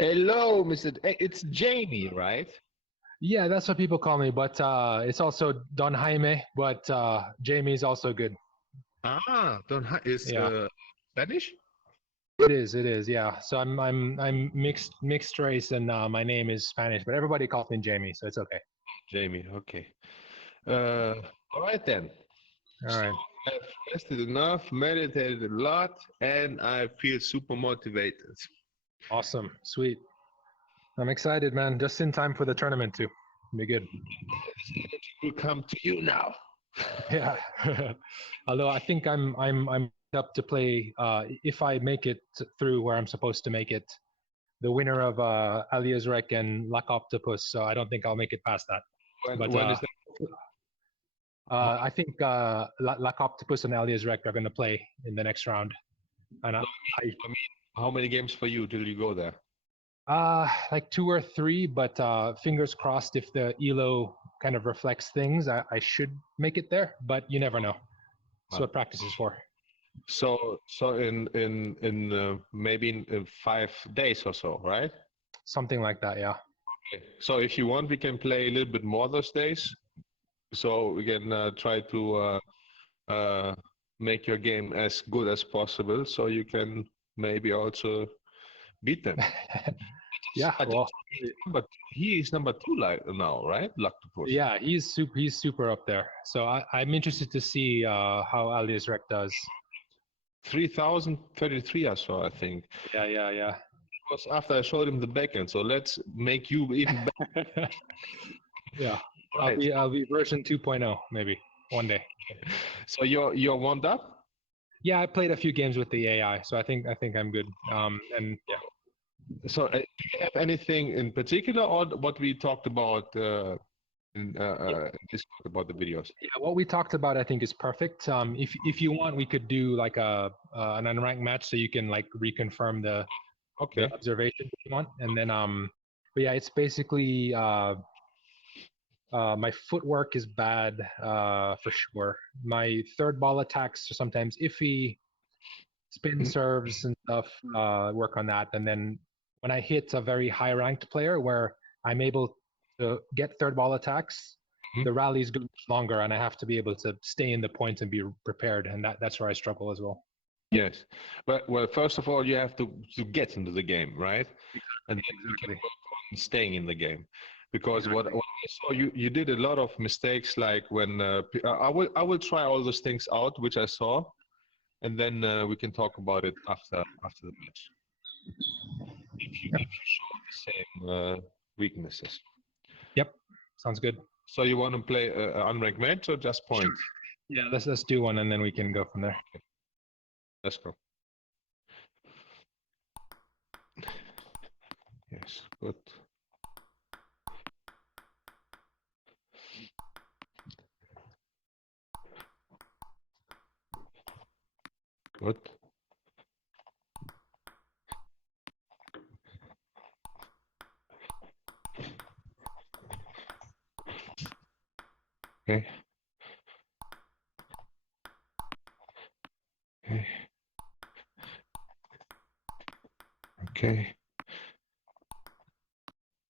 Hello, Mr. It's Jamie, right? Yeah, that's what people call me, but it's also Don Jaime, but Jamie is also good. Is Yeah, Spanish? it is. Yeah. So I'm mixed race, and my name is Spanish, but everybody calls me Jamie, so it's okay. Jamie, okay. Uh, all right then. All So right. I've rested enough, meditated a lot, and I feel super motivated. Awesome. Sweet. I'm excited, man. Just in time for the tournament too. Be good. This energy will come to you now. Yeah. Although I think I'm up to play if I make it through where I'm supposed to make it, the winner of Alia's Rec and Luck Octopus. So I don't think I'll make it past that. But When is that? How, I think Lack Octopus and Alias Rec are going to play in the next round. And no, I mean, how many games for you till you go there? like two or three, but fingers crossed if the ELO kind of reflects things, I should make it there, but you never know. That's what practice is for. So in maybe in 5 days or so, right? Something like that, yeah. Okay. So if you want, we can play a little bit more those days. So we can try to uh, make your game as good as possible, so you can maybe also beat them. Yeah, I well, just, but he is number two like now, right? Lactopus. yeah, he's super up there. So I'm interested to see how Alias Rec does. 3033 I saw, I think. Yeah. It was after I showed him the backend. So let's make you even better. Yeah, Right. I'll be version 2.0 maybe one day. So you're warmed up? Yeah, I played a few games with the AI, so I think I'm good. And yeah, So do you have anything in particular, or what we talked about in Discord about the videos? yeah, what we talked about I think is perfect. If you want, we could do like a an unranked match, so you can like reconfirm the Okay. observation if you want, and then but yeah, it's basically my footwork is bad for sure. My third ball attacks are sometimes iffy. Spin serves and stuff, work on that. And then when I hit a very high ranked player where I'm able to get third ball attacks, Mhm. the rallies go much longer and I have to be able to stay in the point and be prepared. And that's where I struggle as well. Yes, but well, first of all, you have to get into the game, right? And then you can Exactly. work on staying in the game, because Exactly. what I saw, you did a lot of mistakes. Like when I will try all those things out which I saw, and then we can talk about it after the match. If you show the same weaknesses. Yep. Sounds good. So you want to play an unranked match or just Sure. points? Yeah, let's do one and then we can go from there. Let's go. Yes, good. Good. Okay. Okay. Okay.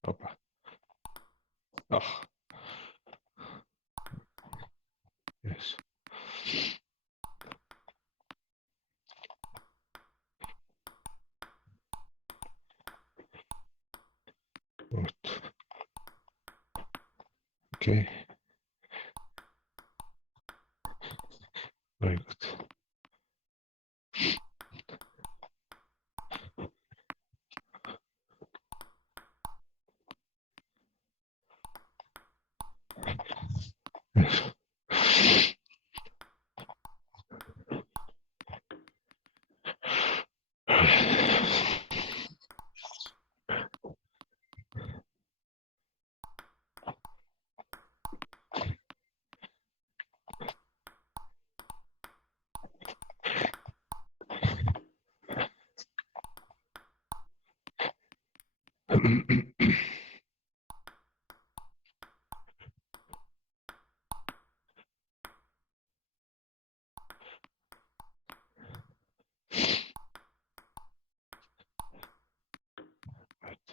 Opa. Oh, yes. Good. Okay. Very good. Yes. Right.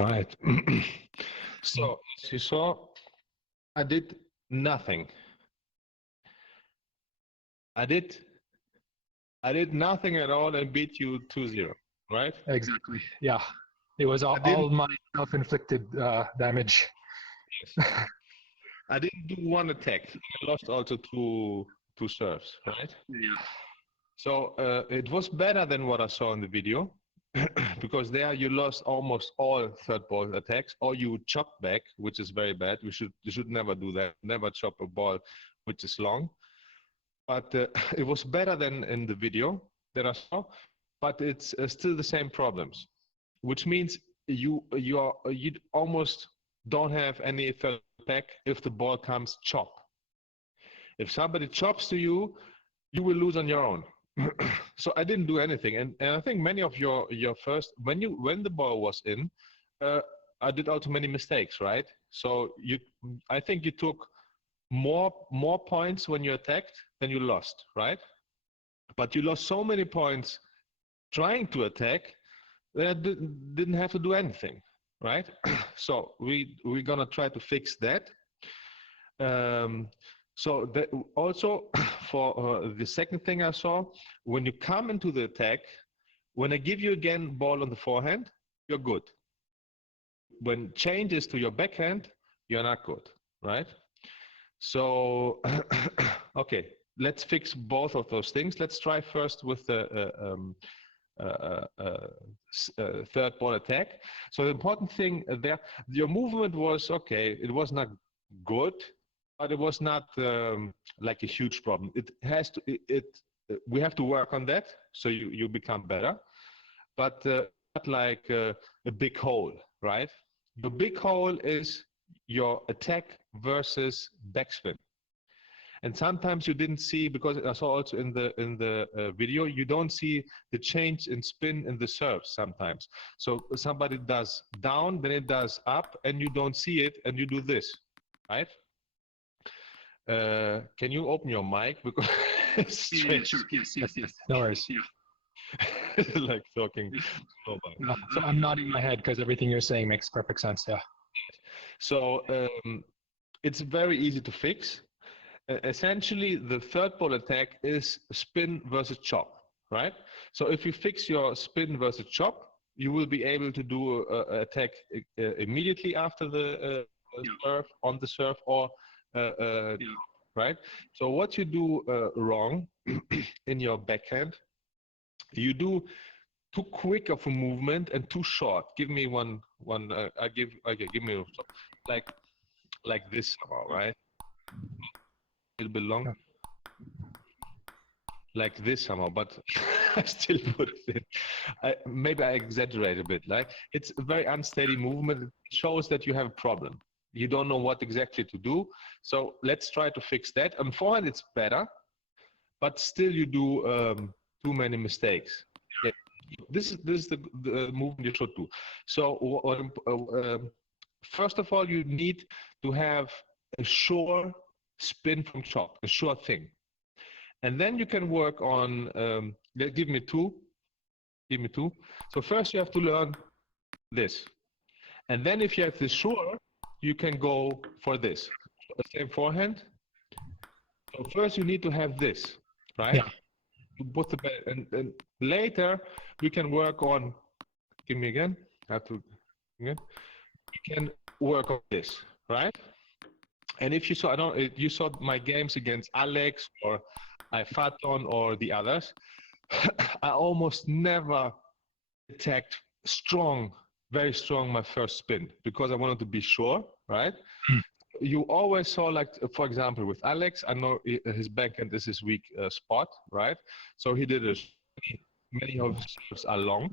All right. So as you saw, I did nothing. I did nothing at all and beat you 2-0, right? Exactly. Yeah. It was I didn't. all my self-inflicted damage. I didn't do one attack. I lost also two serves, right? Yeah. So it was better than what I saw in the video, because there you lost almost all third ball attacks, or you chopped back, which is very bad. You should never do that. Never chop a ball which is long. But it was better than in the video that I saw. But it's still the same problems, which means you almost don't have any third attack if the ball comes chop. If somebody chops to you, you will lose on your own. So I didn't do anything, and I think many of your first when the ball was in, I did also many mistakes, right? So I think you took more points when you attacked than you lost, right? But you lost so many points trying to attack that didn't have to do anything, right? So we're gonna try to fix that. So that also for the second thing I saw, when you come into the attack, when I give you again ball on the forehand, you're good. When changes to your backhand, you're not good, right? So, okay, let's fix both of those things. Let's try first with the third ball attack. So the important thing there, your movement was okay. It was not good, but it was not like a huge problem. It has to. We have to work on that, so you become better. But not like a big hole, right? The big hole is your attack versus backspin. And sometimes you didn't see, because I saw also in the video, you don't see the change in spin in the serves sometimes. So somebody does down, then it does up, and you don't see it, and you do this, right? Can you open your mic? Because it's strange. Sure. Yes. No worries. Yeah. Like talking. No, so I'm nodding my head because everything you're saying makes perfect sense. Yeah. So it's very easy to fix. Essentially, the third ball attack is spin versus chop, right? So if you fix your spin versus chop, you will be able to do an attack immediately after the serve, on the serve, or right? So what you do wrong in your backhand, you do too quick of a movement and too short. Give me one. Give me like this somehow, right? A little bit long, like this somehow, but I still put it in. Maybe I exaggerate a bit. Like it's a very unsteady movement. It shows that you have a problem. You don't know what exactly to do. So let's try to fix that. On forehand, it's better, but still you do too many mistakes. Yeah. This is the movement you should do. So first of all, you need to have a sure spin from chop, a sure thing. And then you can work on, give me two. So first you have to learn this. And then if you have this sure, you can go for this. The same forehand. So first you need to have this, right? Yeah. To put the and later we can work on, give me again, I have to, again. You can work on this, right? And if you saw, you saw my games against Alex or Faton or the others, I almost never attacked strong, very strong my first spin because I wanted to be sure, right? You always saw, like, for example, with Alex, I know his backhand is his weak spot, right? So he did many of his serves are long.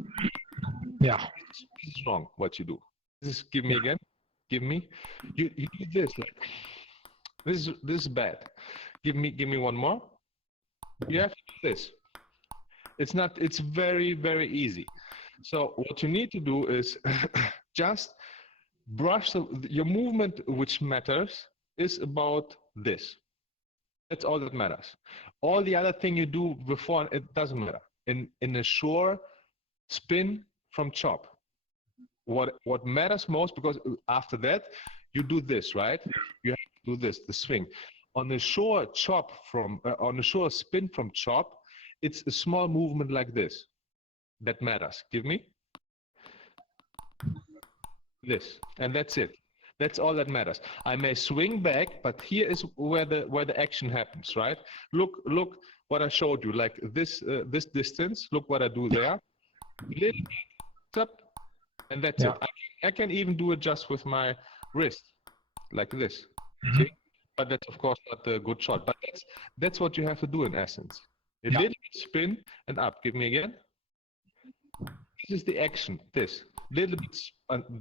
Yeah. This is wrong what you do. This is, give me again. Give me. You do this, like, this is bad. Give me one more. You have to do this. It's very, very easy. So what you need to do is just brush your movement, which matters, is about this. That's all that matters. All the other thing you do before, it doesn't matter. In a sure spin from chop. what matters most, because after that you do this, right? You have to do this, the swing. On a short chop on a short spin from chop, it's a small movement like this that matters. Give me this, and that's it. That's all that matters. I may swing back, but here is where the action happens, right? Look what I showed you, like this distance. Look what I do there. Little bit up, and that's it. I can even do it just with my wrist, like this. See? But that's of course not a good shot. But that's what you have to do in essence. A little bit spin and up. Give me again. This is the action. This little bit,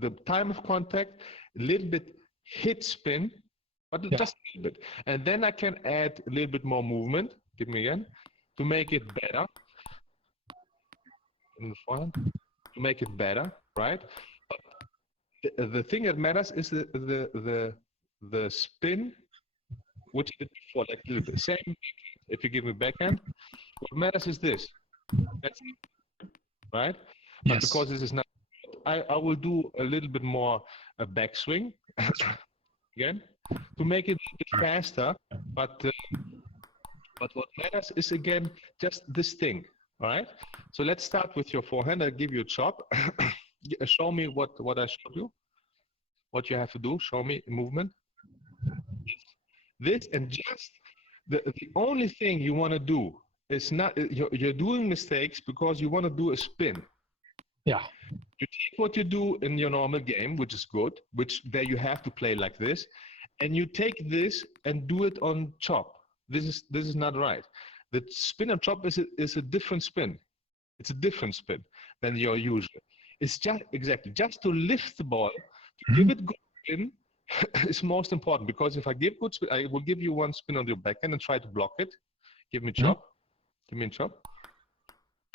the time of contact, a little bit hit spin, but just a little bit. And then I can add a little bit more movement. Give me again, to make it better. In the forehand, to make it better, right? But the thing that matters is the spin, which I did before, like a little bit. Same. If you give me backhand, what matters is this. That's it, right? But because this is not, I will do a little bit more a backswing again to make it a bit faster. But what matters is again just this thing. All right. So let's start with your forehand. I'll give you a chop. Show me what I showed you. What you have to do. Show me movement. This and just the only thing you want to do is not you're doing mistakes because you want to do a spin. Yeah. You take what you do in your normal game, which is good, which there you have to play like this, and you take this and do it on chop. This is not right. The spin and chop is a different spin. It's a different spin than your usual. It's just to lift the ball, to give it good spin is most important, because if I give good spin, I will give you one spin on your backhand and try to block it. Give me chop. Give me a chop.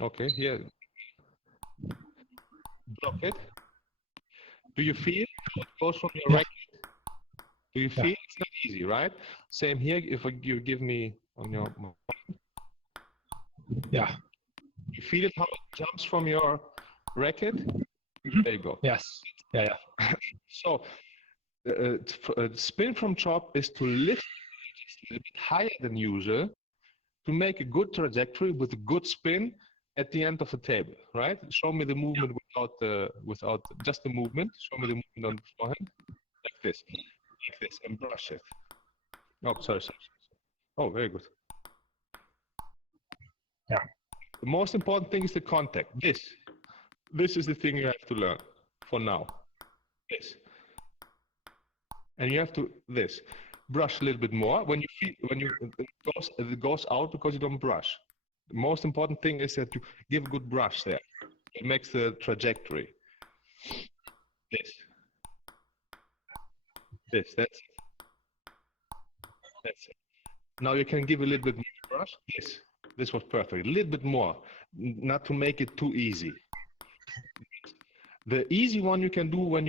Okay, here. Block it. Do you feel how it goes from your racket? Do you feel it's not easy, right? Same here. If you give me on your you feel it how it jumps from your racket? There you go. Yes. Yeah. So spin from chop is to lift just a little bit higher than usual to make a good trajectory with a good spin at the end of the table, right? Show me the movement without just the movement. Show me the movement on the forehand, like this, and brush it. Oh, sorry. Oh, very good. Yeah. The most important thing is the contact. This is the thing you have to learn for now. This, and you have to brush a little bit more when it goes out because you don't brush. The most important thing is that you give a good brush there. It makes the trajectory. That's it. Now you can give a little bit more brush. This was perfect. A little bit more, not to make it too easy. The easy one you can do when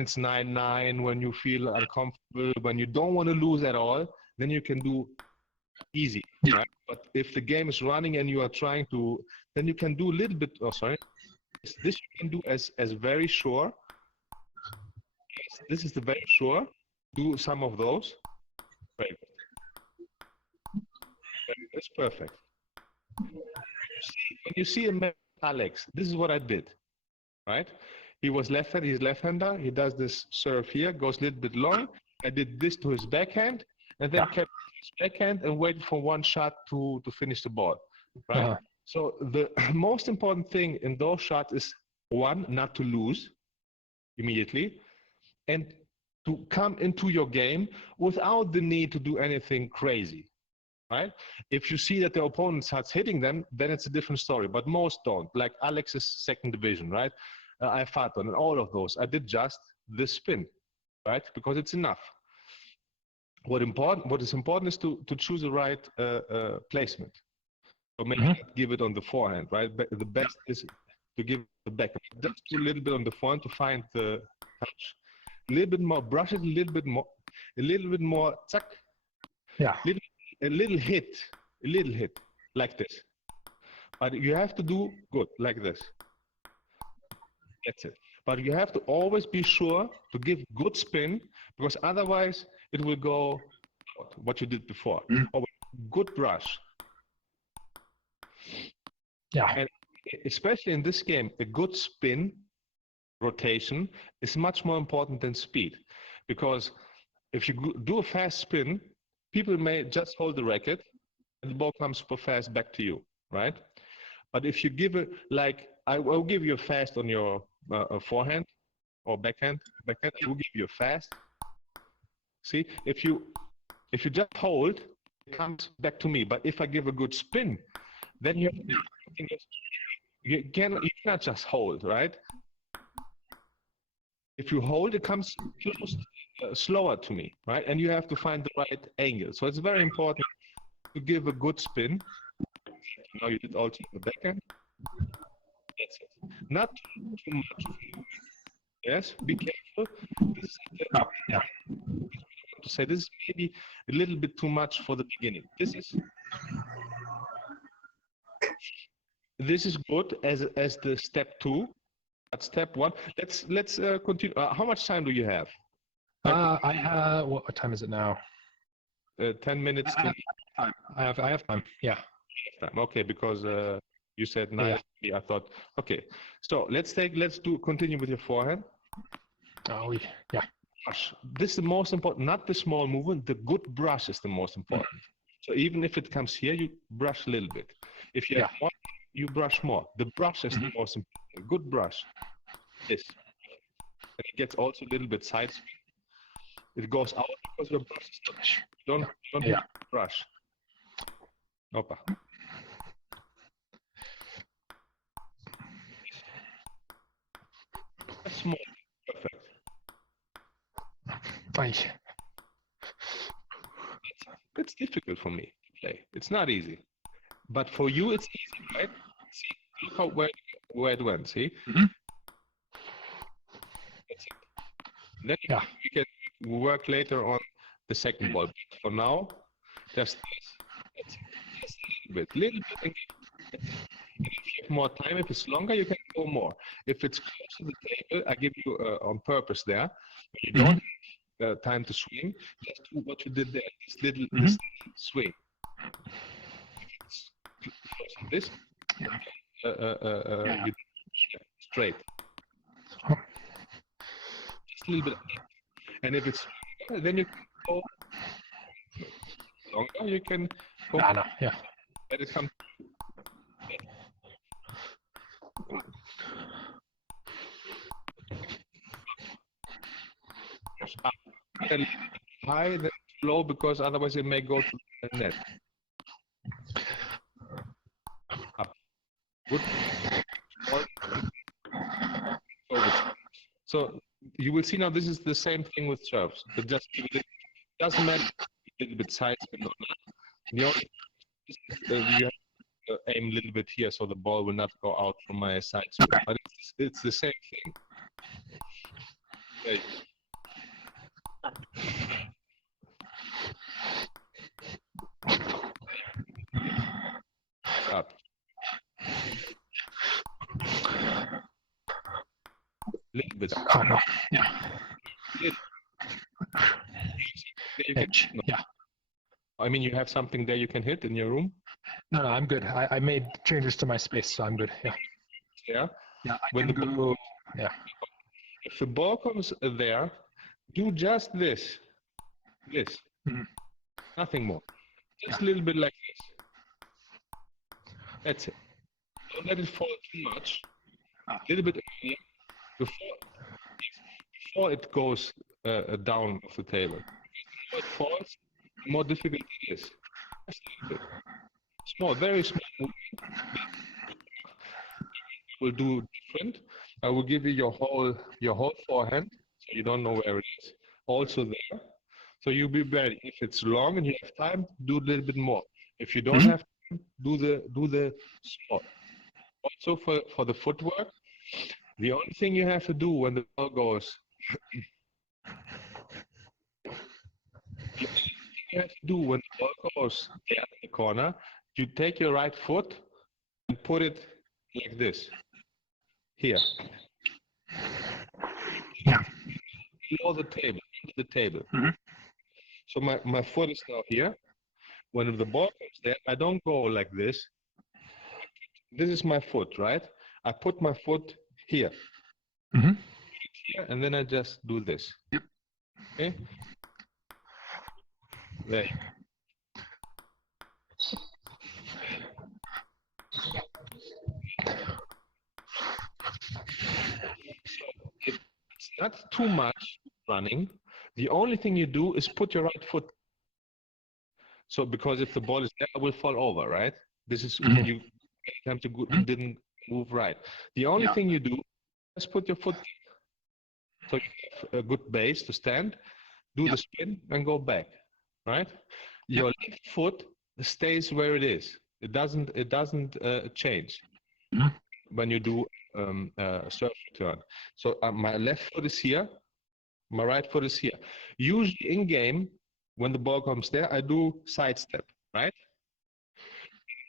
it's 9-9, when you feel uncomfortable, when you don't want to lose at all, then you can do easy, right? But if the game is running and you are trying to, then you can do a little bit. Oh, sorry. This you can do as very sure. Yes, this is the very sure. Do some of those. Very good. That's perfect. When you see a man, Alex, this is what I did, right? He was left-handed. He's left-hander. He does this serve here, goes a little bit long. I did this to his backhand, and then kept his backhand and waited for one shot to finish the ball, right? So the most important thing in those shots is, one, not to lose immediately, and to come into your game without the need to do anything crazy, right? If you see that the opponent starts hitting them, then it's a different story, but most don't. Like Alex's second division, right? I fought on all of those. I did just this spin, right? Because it's enough. What is important is to choose the right placement. So maybe not give it on the forehand, right? But the best is to give the back. Just do a little bit on the forehand to find the touch. A little bit more, brush it a little bit more, zack. Yeah. A little hit, like this. But you have to do good, like this. That's it. But you have to always be sure to give good spin, because otherwise it will go out, what you did before. Or good brush. Yeah. And especially in this game, a good spin rotation is much more important than speed, because if you do a fast spin, people may just hold the racket and the ball comes super fast back to you, right? But if you give it, like, I will give you a fast on your forehand or backhand, I will give you a fast. See, if you just hold, it comes back to me. But if I give a good spin, then you cannot just hold, right? If you hold, it comes close, slower to me, right? And you have to find the right angle. So it's very important to give a good spin. Now you did also the backhand. That's it. Not too much. Yes, be careful. Yeah. To say this is maybe a little bit too much for the beginning. This is good as the step 2. But step 1, let's continue. How much time do you have? I have. What time is it now? 10 minutes. I have time. Yeah. Okay, because you said 9. Yeah. I thought. Okay, so let's continue with your forehand. Oh, yeah. Brush. This is the most important. Not the small movement. The good brush is the most important. So even if it comes here, you brush a little bit. If you have more, you brush more. The brush is the most important. Good brush. This. And it gets also a little bit side spin. It goes out because your brush is not. Don't hit the brush. Opa. That's more perfect. Thank you. It's difficult for me to play. It's not easy. But for you, it's easy, right? See, look how where it went, see? That's it. Then we can work later on the second ball. But for now, just this. That's it. Just a little bit. And if you have more time, if it's longer, you can go more. If it's close to the table, I give you on purpose there. When you don't have time to swing, just do what you did there. This little swing. This, straight. Just a little bit. And if it's longer, then you can go longer. You can go. Let it come. High, then low, because otherwise it may go to the net. Up. Good. So you will see now this is the same thing with serves. It doesn't matter a little bit size or not. You have to aim a little bit here so the ball will not go out from my side spin. But it's the same thing. There up. Little bit. I mean, you have something there you can hit in your room? No, I'm good. I made changes to my space, so I'm good. Yeah? Yeah, when if the ball comes there, do just this. This. Nothing more. Just a little bit like this. That's it. Don't let it fall too much. A little bit earlier. Before it goes down off the table. The more it falls, the more difficult it is. Just a little bit. Small, very small movement. Will do different. I will give you your whole forehand, so you don't know where it is. Also there, so you'll be ready. If it's long and you have time, do a little bit more. If you don't have time, do the small. Also for the footwork, the only thing you have to do when the ball goes, when the ball goes there in the corner, you take your right foot and put it like this. Here. Yeah. Below the table, under the table. Mhm. So my foot is now here. When the ball comes there, I don't go like this. This is my foot, right? I put my foot here, Mhm. here, and then I just do this. Yep. Okay? There. It's not too much running. The only thing you do is put your right foot. So because if the ball is there, it will fall over, right? This is when you have to go, didn't move right. The only thing you do is put your foot so you have a good base to stand, do the spin, and go back, right? Your left foot stays where it is. It doesn't change when you do a surf return. So my left foot is here, my right foot is here. Usually in game, when the ball comes there, I do side step, right?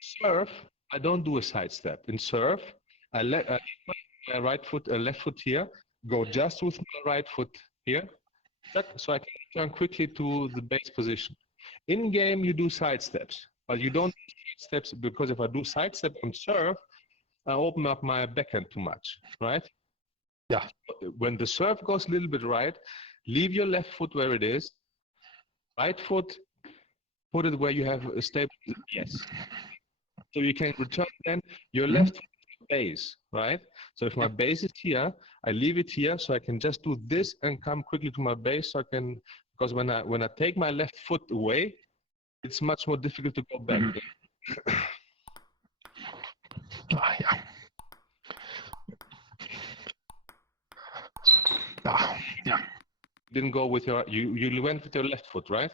Surf, I don't do a side step. In surf, I let my right foot, left foot here, go just with my right foot here, so I can turn quickly to the base position. In game, you do side steps, but you don't do side steps because if I do side step on surf, I open up my backhand too much, right? Yeah. When the serve goes a little bit right, leave your left foot where it is. Right foot, put it where you have a stable yes. So you can return then your left base, right? So if my base is here, I leave it here so I can just do this and come quickly to my base. So I can, because when I take my left foot away, it's much more difficult to go back. Yeah. Yeah. Didn't go with your you went with your left foot, right?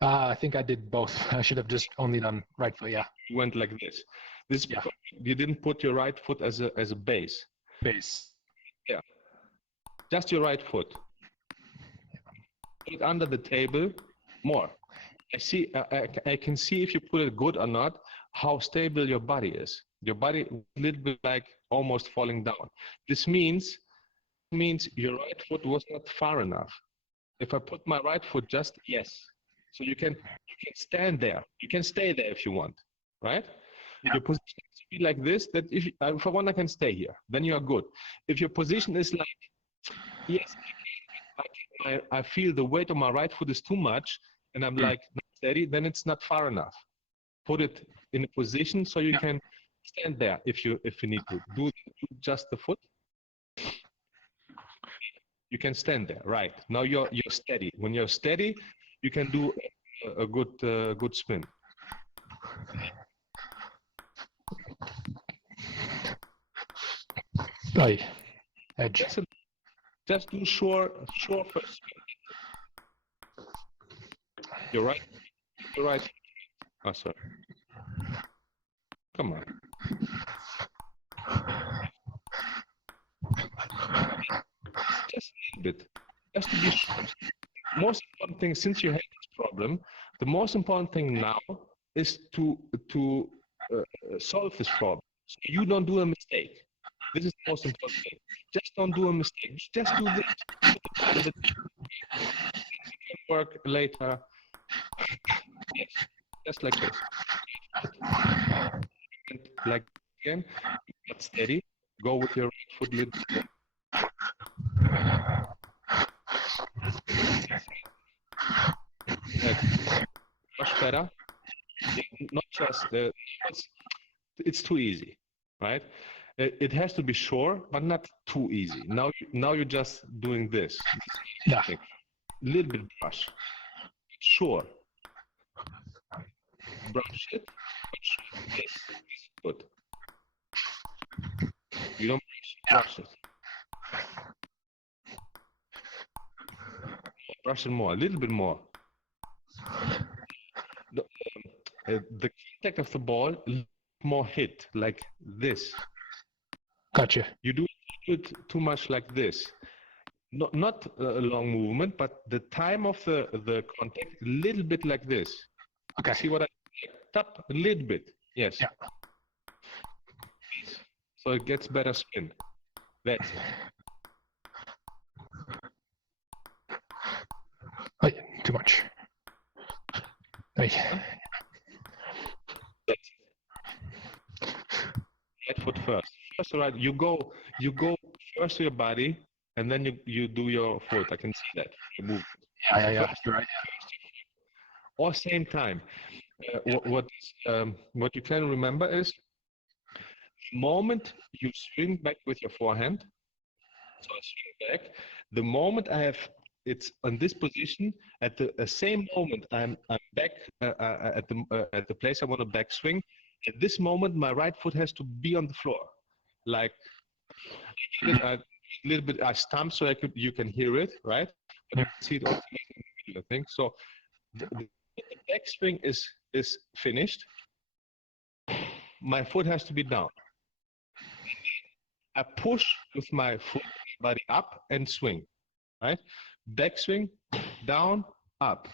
I think I did both. I should have just only done right foot. Yeah. You went like this. This is because you didn't put your right foot as a base. Base. Yeah. Just your right foot. Put it under the table more. I can see if you put it good or not, how stable your body is. Your body a little bit like almost falling down. This means your right foot was not far enough. If I put my right foot just yes. So you can stand there. You can stay there if you want, right? Yeah. Your position has to be like this, that if I want, I can stay here. Then you are good. If your position is like, yes, I feel the weight of my right foot is too much, and I'm like not steady, then it's not far enough. Put it in a position so you can stand there if you need to. Do just the foot. You can stand there, right? Now you're steady. When you're steady, you can do a good spin. Right. Edge. Just do short first. You're right. Oh, sorry. Come on. Just a little bit. Just to be sure. Most important thing, since you have this problem, the most important thing now is to solve this problem. So you don't do a mistake. This is the most important thing. Just don't do a mistake. Just do this. It can work later. Yes, just like this. And like again, get steady. Go with your right foot a little bit. Much better. Not just it's too easy, right? It has to be sure, but not too easy. Now you're just doing this. Yeah. A little bit brush. Sure. Brush it. Yes. Good. You don't brush it. Brush it more. A little bit more. The contact of the ball more hit like this. Gotcha. You do it too much like this. Not a long movement, but the time of the contact a little bit like this. Okay. See what I tap a little bit. Yes. Yeah. So it gets better spin. That's it. much. Wait. Right foot first. First, right. You go first to your body, and then you do your foot. I can see that. You move. Yeah. You're right. Or same time. What you can remember is the moment you swing back with your forehand. So I swing back. The moment it's on this position. At the same moment, I'm back at the place I want to backswing. At this moment, my right foot has to be on the floor, like a little bit. I stamp so you can hear it, right? But you can see it also in the middle, I think. So the backswing is finished. My foot has to be down. I push with my foot body up and swing, right? Backswing, down, up.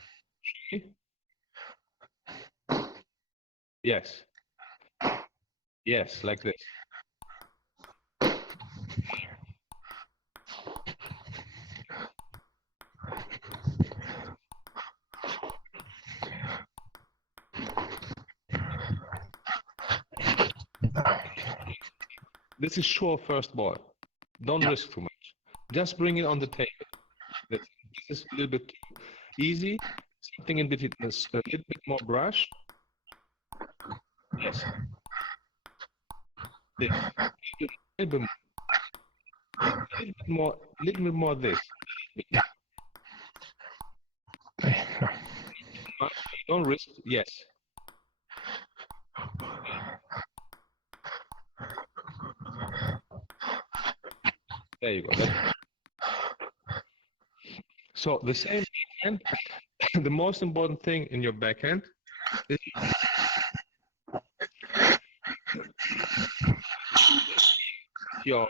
Yes. Yes, like this. This is sure first ball. Don't risk too much. Just bring it on the table. This is a little bit too easy. Something in between, a little bit more brush. Yes. This. A little bit more this. Don't risk. Yes. There you go. So the same backhand. The most important thing in your backhand is your.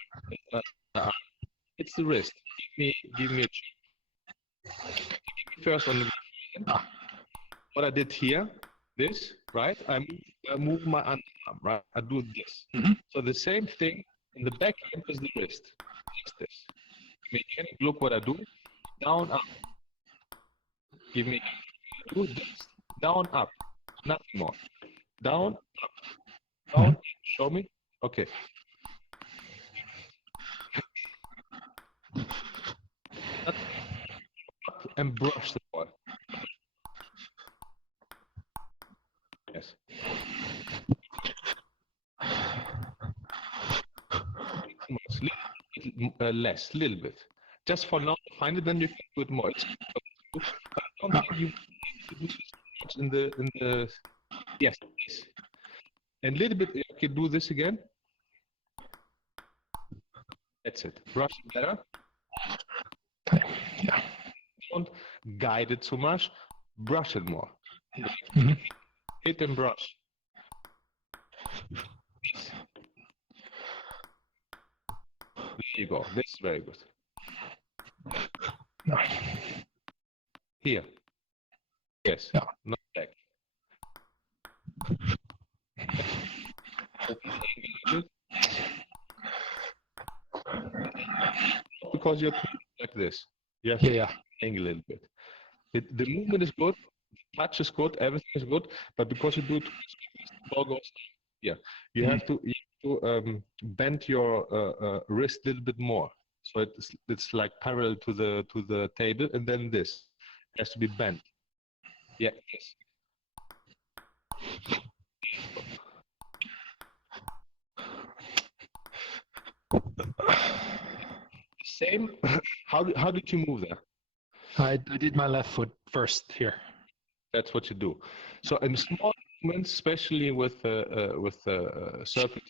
It's the wrist. Give me a check. First on the. What I did here, this, right? I move my underarm, right? I do this. So the same thing in the backhand is the wrist. Just this. Look what I do. Down, up. Give me. Do this. Down, up. Nothing more. Down, up. Down. Show me. Okay. Up and brush the ball. Yes. Less, little bit. Just for now, find it, then you can do it more. It's but I don't think you do this much in the. Yes, please. And a little bit. Okay, do this again. That's it. Brush it better. Yeah. Don't guide it so much. Brush it more. Hit and brush. There you go. This is very good. No. Here. Yes. Yeah. Not back. Because you're like this. You have to angle a little bit. The movement is good, the touch is good, everything is good, but because you do it, the ball goes here. You have to bend your wrist a little bit more, so it's like parallel to the table, and then this has to be bent. Yeah. Yes. Same. How did you move there? I did my left foot first here. That's what you do. So in small movements, especially with surfing,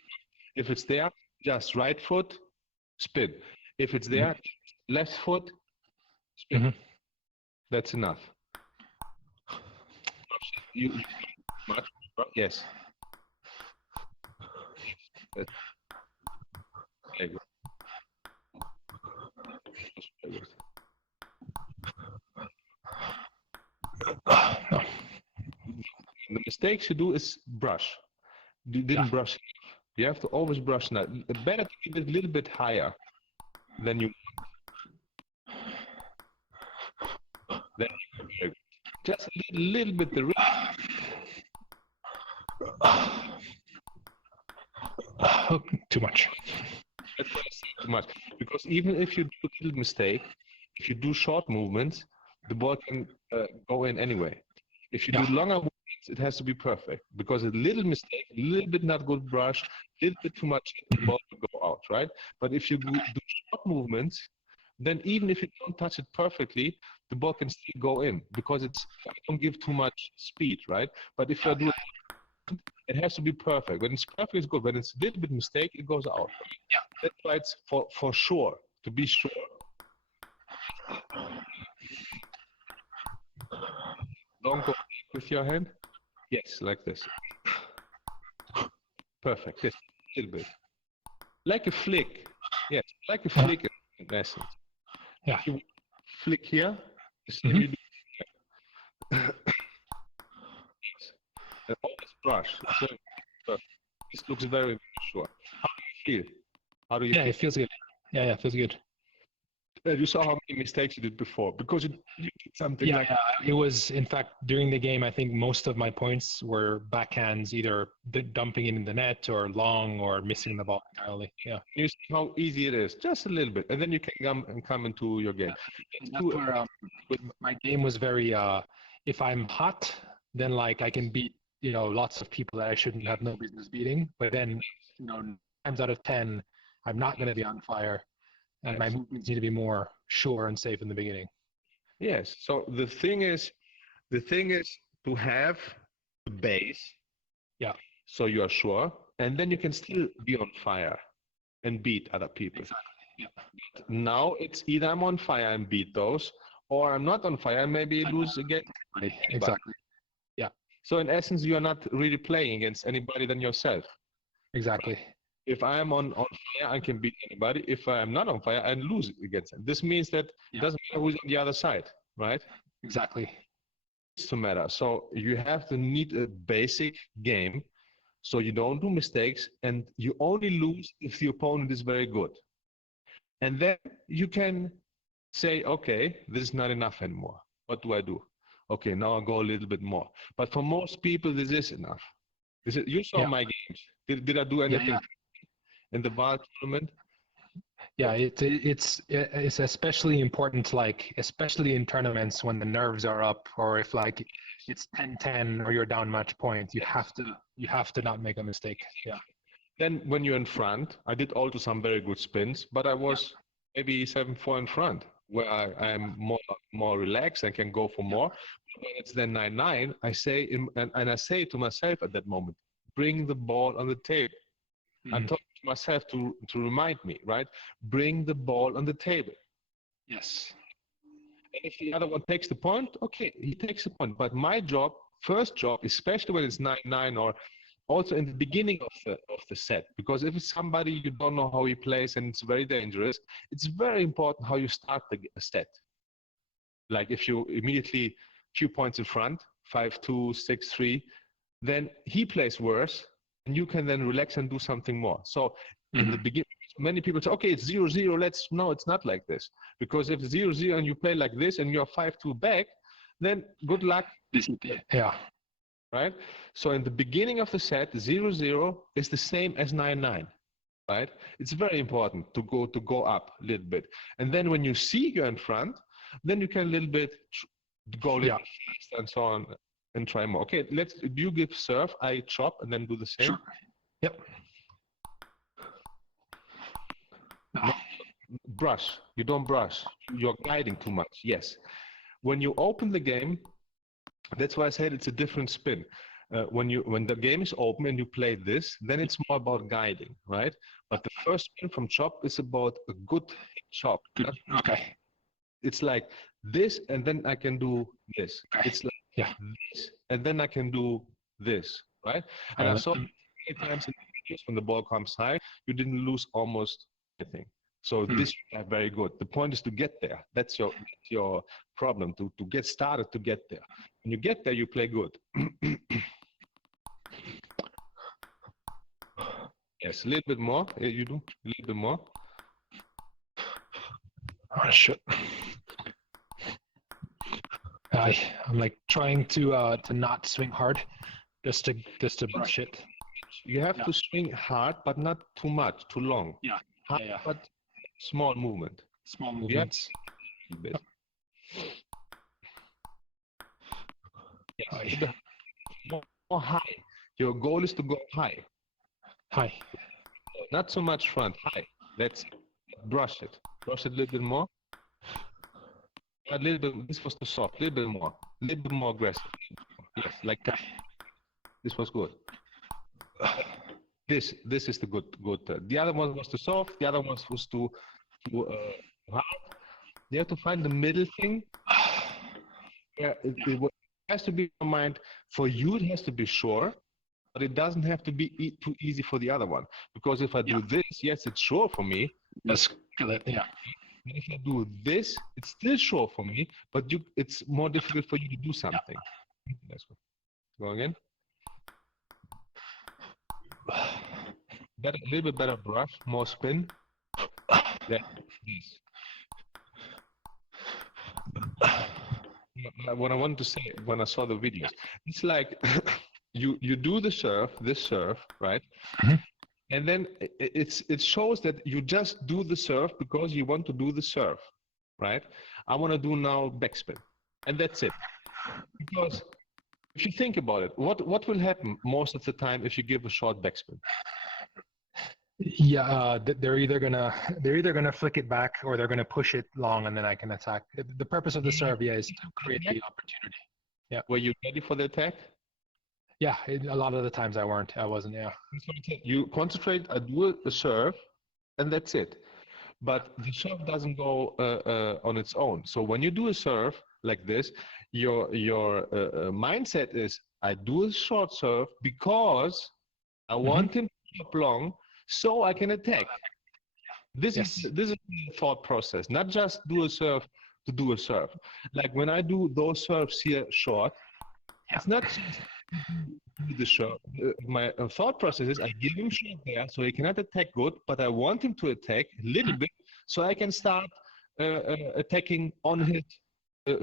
if it's there, just right foot, spin. If it's there, left foot, spin. That's enough. You yes. Very good. Very good. The mistakes you do is brush. You didn't brush enough. You have to always brush now. Better to keep it a little bit higher than you. Then very good. Just a little bit the wrist. Too much. That's why I say too much. Because even if you do a little mistake, if you do short movements, the ball can go in anyway. If you do longer movements, it has to be perfect. Because a little mistake, a little bit not good brush, a little bit too much, the ball will go out, right? But if you do short movements, then even if you don't touch it perfectly, the ball can still go in because I don't give too much speed, right? But if I do it has to be perfect. When it's perfect, it's good. When it's a little bit mistake, it goes out. Yeah. That's why it's for sure, to be sure. Don't go with your hand. Yes, like this. Perfect. This a little bit. Like a flick. Yes, like a flick in essence. Yeah. If you flick here, the same you do here. And always brush. So this looks very, very sure. How do you feel? How do you feel? It feels good. Yeah, it feels good. You saw how many mistakes you did before because you did something like. Yeah, it was, in fact, during the game, I think most of my points were backhands, either dumping it in the net or long or missing the ball entirely. Yeah. You see how easy it is, just a little bit, and then you can come into your game. Yeah. That's where my game was very, if I'm hot, then like I can beat, lots of people that I shouldn't have no business beating. But then, 9 times out of 10, I'm not going to be on fire. And my movements need to be more sure and safe in the beginning. Yes. So the thing is to have the base. Yeah. So you are sure, and then you can still be on fire and beat other people. Exactly. Yeah. But now it's either I'm on fire and beat those, or I'm not on fire and maybe lose against anybody. Exactly. Yeah. So in essence, you are not really playing against anybody than yourself. Exactly. If I am on fire, I can beat anybody. If I am not on fire, I lose against them. This means that it doesn't matter who's on the other side, right? Exactly. It's to matter. So you have to need a basic game so you don't do mistakes and you only lose if the opponent is very good. And then you can say, okay, this is not enough anymore. What do I do? Okay, now I'll go a little bit more. But for most people, this is enough. You saw my games. Did I do anything in the bar tournament? Yeah, it's especially important, especially in tournaments when the nerves are up, or if it's 10-10 or you're down match point, you have to not make a mistake. Yeah. Then when you're in front, I did also some very good spins, but I was maybe 7-4 in front, where I'm more relaxed and can go for more. When it's then 9-9, I say and I say to myself at that moment, bring the ball on the table. I'm talking to myself to remind me, right? Bring the ball on the table. Yes. And if the other one takes the point, okay, he takes the point. But my job, first job, especially when it's 9-9 or also in the beginning of the set, because if it's somebody you don't know how he plays and it's very dangerous, it's very important how you start the set. Like if you immediately few points in front, 5-2, 6-3, then he plays worse, and you can then relax and do something more. So in the beginning, many people say, okay, it's 0-0. No, it's not like this. Because if it's 0-0 and you play like this and you're 5-2 back, then good luck. Yeah. Right? So in the beginning of the set, 0-0 is the same as 9-9. Right? It's very important to go up a little bit. And then when you see you're in front, then you can a little bit go a little bit faster and so on and try more. Okay, you give serve, I chop, and then do the same. Sure. Yep. No, brush. You don't brush. You're guiding too much. Yes. When you open the game, that's why I said it's a different spin. When the game is open and you play this, then it's more about guiding, right? But the first spin from chop is about a good chop. Okay. It's like this, and then I can do this. Okay. It's like this, and then I can do this, right? And I saw many times in the videos when the ball comes high, you didn't lose almost anything. So this is very good. The point is to get there. That's your problem, to get started, to get there. When you get there, you play good. Yes, a little bit more. You do a little bit more. Oh shit. Yeah, I'm like trying to not swing hard, just to brush it. You have to swing hard, but not too much, too long. Yeah. Hard, Yeah. but small movement. Small You have movements. a bit. Hi. Yes. More high. Your goal is to go high. Hi. Not so much front, high. Let's brush it. Brush it a little bit more. A little bit. This was too soft. A little bit more aggressive. Yes, like that. This was good. This is the good. The other one was too soft. The other one was too hard. You have to find the middle thing. Yeah, it has to be in your mind. For you, it has to be sure, but it doesn't have to be too easy for the other one. Because if I do this, yes, it's sure for me. That's good. Yeah. And if I do this, it's still sure for me, but it's more difficult for you to do something. Let's go again. A little bit better brush, more spin. This. What I wanted to say when I saw the videos, it's like you do this serve, right? Mm-hmm. And then it shows that you just do the serve because you want to do the serve, right? I want to do now backspin, and that's it. Because if you think about it, what will happen most of the time if you give a short backspin? Yeah, they're either gonna flick it back or they're gonna push it long and then I can attack. The purpose of the serve, is to create the opportunity. Yeah. Were you ready for the attack? Yeah, a lot of the times I wasn't. Yeah. You concentrate, do a serve, and that's it. But the serve doesn't go on its own. So when you do a serve like this, your mindset is, I do a short serve because I want him to keep long, so I can attack. This is the thought process, not just do a serve to do a serve. Like when I do those serves here short, it's not just do the serve. My thought process is I give him short there, so he cannot attack good, but I want him to attack a little bit, so I can start attacking on his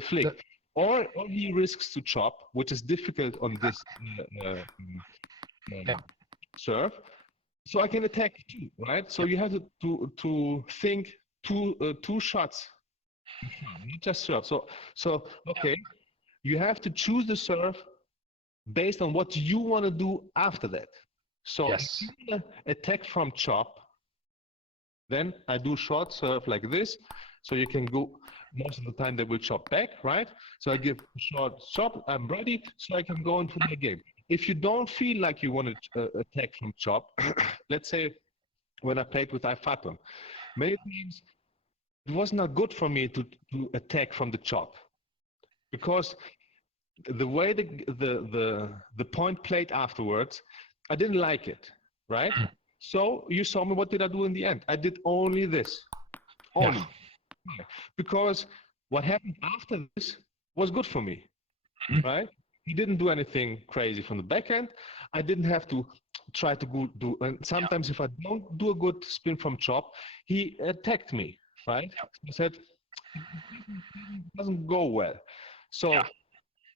flick. Or he risks to chop, which is difficult on this serve. So I can attack too, right? So you have to think two shots, not just serve. So okay, you have to choose the serve based on what you want to do after that. So if you want to attack from chop, then I do short serve like this. So you can go, most of the time they will chop back, right? So I give short chop, I'm ready, so I can go into the game. If you don't feel like you want to attack from chop, let's say when I played with Ifaton, many times it was not good for me to attack from the chop, because the way the point played afterwards, I didn't like it, right? So you saw me, what did I do in the end? I did only this, only. Because what happened after this was good for me, right? He didn't do anything crazy from the back end. I didn't have to try to do, and sometimes if I don't do a good spin from chop, he attacked me, right? I said, it doesn't go well. So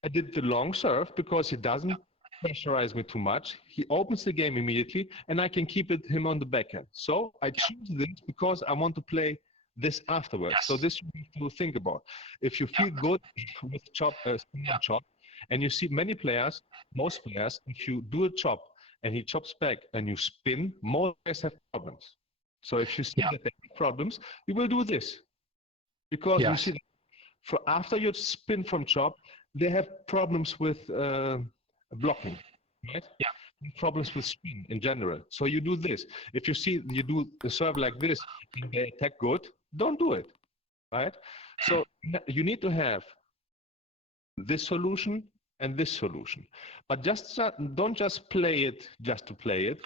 I did the long serve because he doesn't pressurize me too much. He opens the game immediately, and I can keep him on the back end. So I choose this because I want to play this afterwards. So this you have to think about. If you feel good with chop, spin and chop, and you see many players, most players, if you do a chop and he chops back and you spin, most players have problems. So if you see that they have problems, you will do this. Because you see that for after you spin from chop, they have problems with blocking, right? Problems with spin in general. So you do this. If you see you do a serve like this and they attack good, don't do it, right? So you need to have this solution and this solution, but don't just play it just to play it.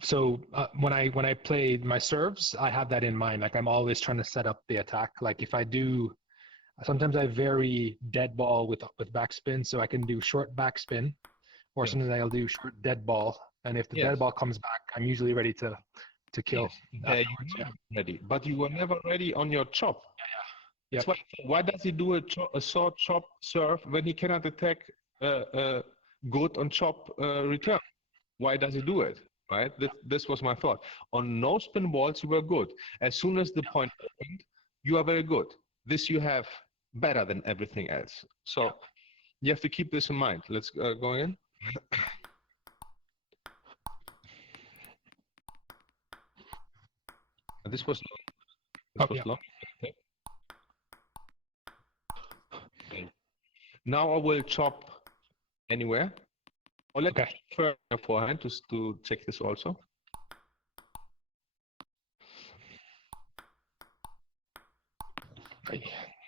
So when I play my serves, I have that in mind. Like I'm always trying to set up the attack. Like if I do, sometimes I vary dead ball with backspin, so I can do short backspin, or sometimes I'll do short dead ball. And if the dead ball comes back, I'm usually ready to kill. You're ready, but you were never ready on your chop. Yep. That's why does he do a short chop serve when he cannot attack good on chop return? Why does he do it? Right? This was my thought. On no spin balls, you were good. As soon as the point opened, you are very good. This you have better than everything else. So you have to keep this in mind. Let's go in. This was long. This was long. Okay. Now I will chop anywhere. Or let's first beforehand to check this also.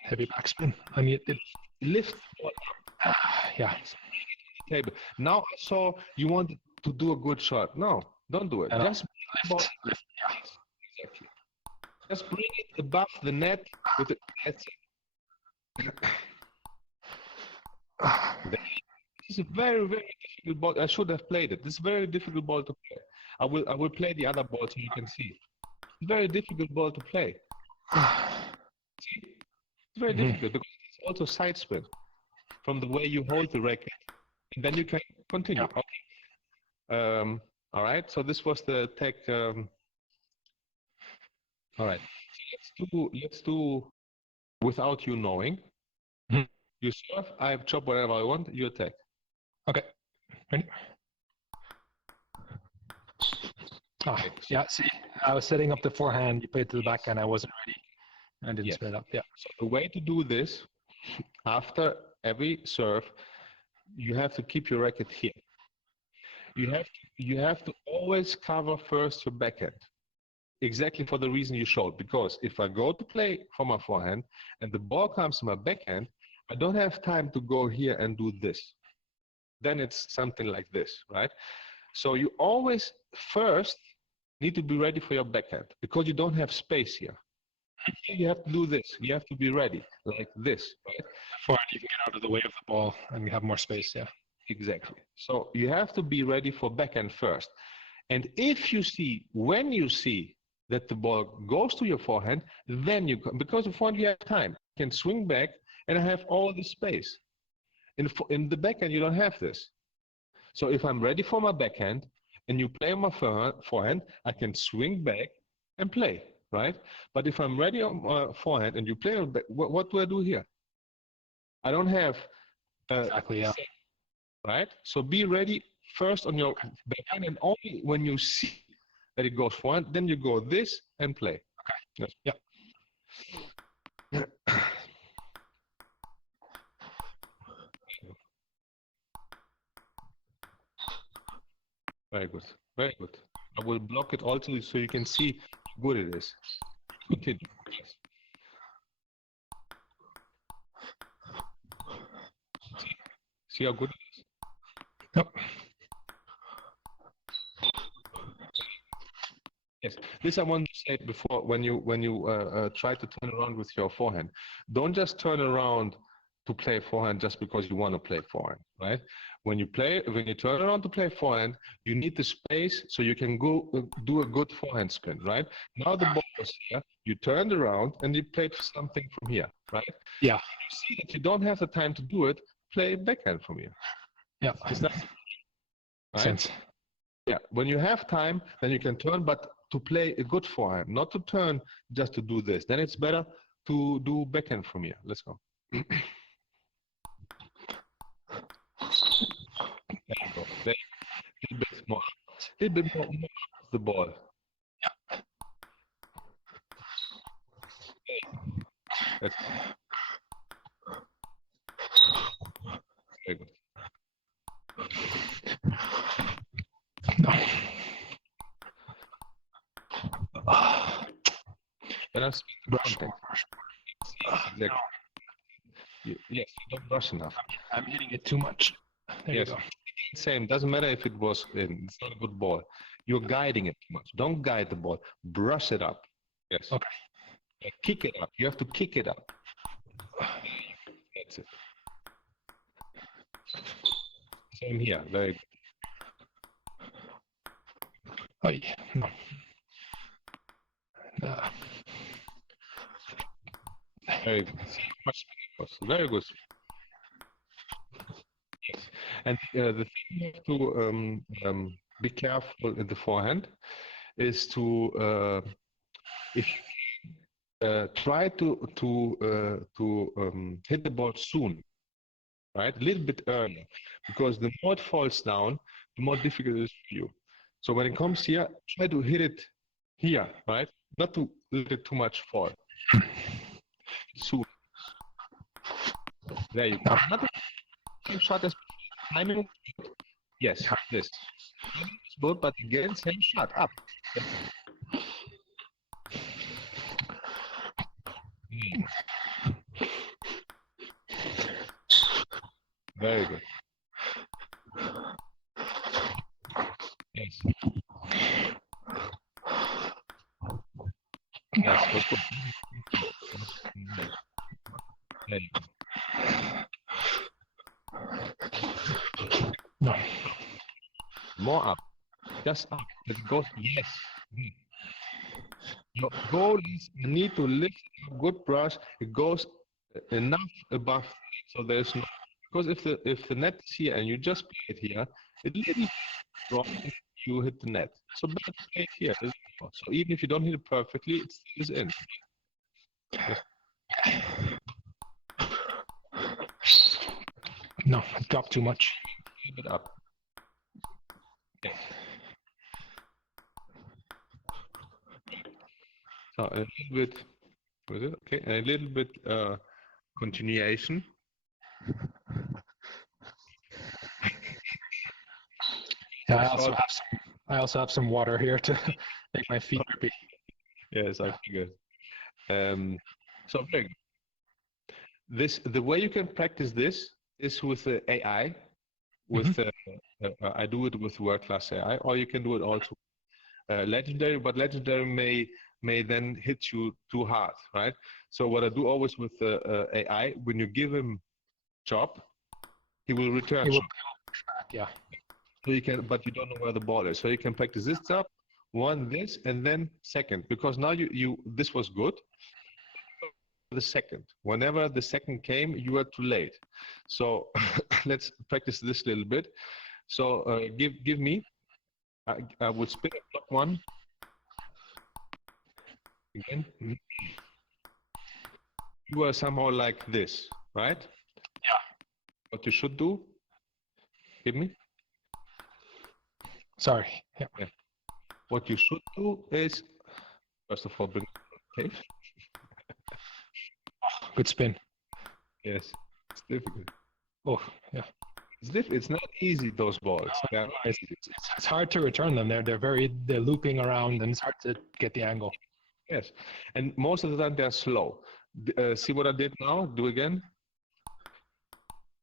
Heavy backspin. I mean, it lift. Yeah. Table. Now I saw you want to do a good shot. No, don't do it. Just lift. Yeah. Exactly. Just bring it above the net with the. This is a very, very difficult ball. I should have played it. This is a very difficult ball to play. I will play the other ball so you can see. It's a very difficult ball to play. See? It's very difficult because it's also side spin from the way you hold the racket, and then you can continue. Yeah. Okay. All right. So this was the tech. All right. So let's do without you knowing. Mm-hmm. You serve. I chop whatever I want. You attack. Okay. Ready? Oh, yeah, see, I was setting up the forehand. You played to the backhand. I wasn't ready. I didn't spin it up. Yeah. So the way to do this, after every serve, you have to keep your racket here. You have to always cover first your backhand. Exactly for the reason you showed. Because if I go to play for my forehand and the ball comes to my backhand, I don't have time to go here and do this. Then it's something like this, right? So you always first need to be ready for your backhand because you don't have space here. You have to do this. You have to be ready like this, right? Forehand, you can get out of the way of the ball and you have more space, yeah. Exactly. So you have to be ready for backhand first. And if you see, when you see that the ball goes to your forehand, then you, because of forehand you have time, you can swing back and have all the space. In the backhand, you don't have this. So if I'm ready for my backhand and you play on my forehand, I can swing back and play, right? But if I'm ready on my forehand and you play on back, what do I do here? I don't have exactly, yeah. Right? So be ready first on your backhand, and only when you see that it goes forehand, then you go this and play. Okay. Yes. Yeah. Very good. Very good. I will block it also so you can see how good it is. Continue. Yes. See how good it is? Yep. Yes, this I want to say before when you try to turn around with your forehand. Don't just turn around to play forehand just because you want to play forehand, right? When you turn around to play forehand, you need the space so you can go do a good forehand spin, right? Now the ball is here, you turned around and you played something from here, right? Yeah. You see that you don't have the time to do it, play backhand from here. Yeah. Is that right? Sense. Yeah, when you have time, then you can turn, but to play a good forehand, not to turn just to do this. Then it's better to do backhand from here. Let's go. There you go. There, a little bit more the ball. Yeah. That's very good. No. Better spin the contact. Exactly. No. Yes, you don't brush enough. I'm hitting it too much. There yes. You go. Same. Doesn't matter if it was in. It's not a good ball. You're guiding it too much. Don't guide the ball. Brush it up. Yes. Okay. Kick it up. You have to kick it up. That's it. Same here. Very good. Oh, yeah. No. Very good. See how much spin it was. Very good. Yes. And the thing you have to be careful in the forehand is to if try to hit the ball soon, right? A little bit earlier, because the more it falls down, the more difficult it is for you. So when it comes here, try to hit it here, right? Not to let it too much fall. Soon. There you go. Not the same shot as timing. Yes, this. Timing is good, but again, same shot up. Very good. Yes. Yes, was good. There you go. No. More up. Just up. It goes. Yes. Your goal is you need to lift a good brush. It goes enough above, so there's no, because if the net is here and you just play it here, it little wrong and you hit the net. So better to play it here. So even if you don't hit it perfectly, it still is in. Yes. No, it dropped too much. A bit up. Yes. So a little bit, was it okay? A little bit continuation. Yeah, I also have some water here to make my feet drippy. Yes, I figured. So very good. The way you can practice this is with the AI. With I do it with world-class AI, or you can do it also legendary. But legendary may then hit you too hard, right? So what I do always with the AI, when you give him job, he will return He will job. back, yeah. So you can, but you don't know where the ball is. So you can practice this job, one this, and then second, because now you this was good. The second, whenever the second came, you were too late. So let's practice this a little bit. So give me. I will spin a block one. Again. You are somehow like this, right? Yeah. What you should do. Give me. Sorry. Yeah. Yeah. What you should do is, first of all, bring tape. Oh, good spin. Yes, it's difficult. Oh, yeah. It's not easy, those balls. It's hard to return them. They're looping around, and it's hard to get the angle. Yes, and most of the time they're slow. See what I did now? Do again.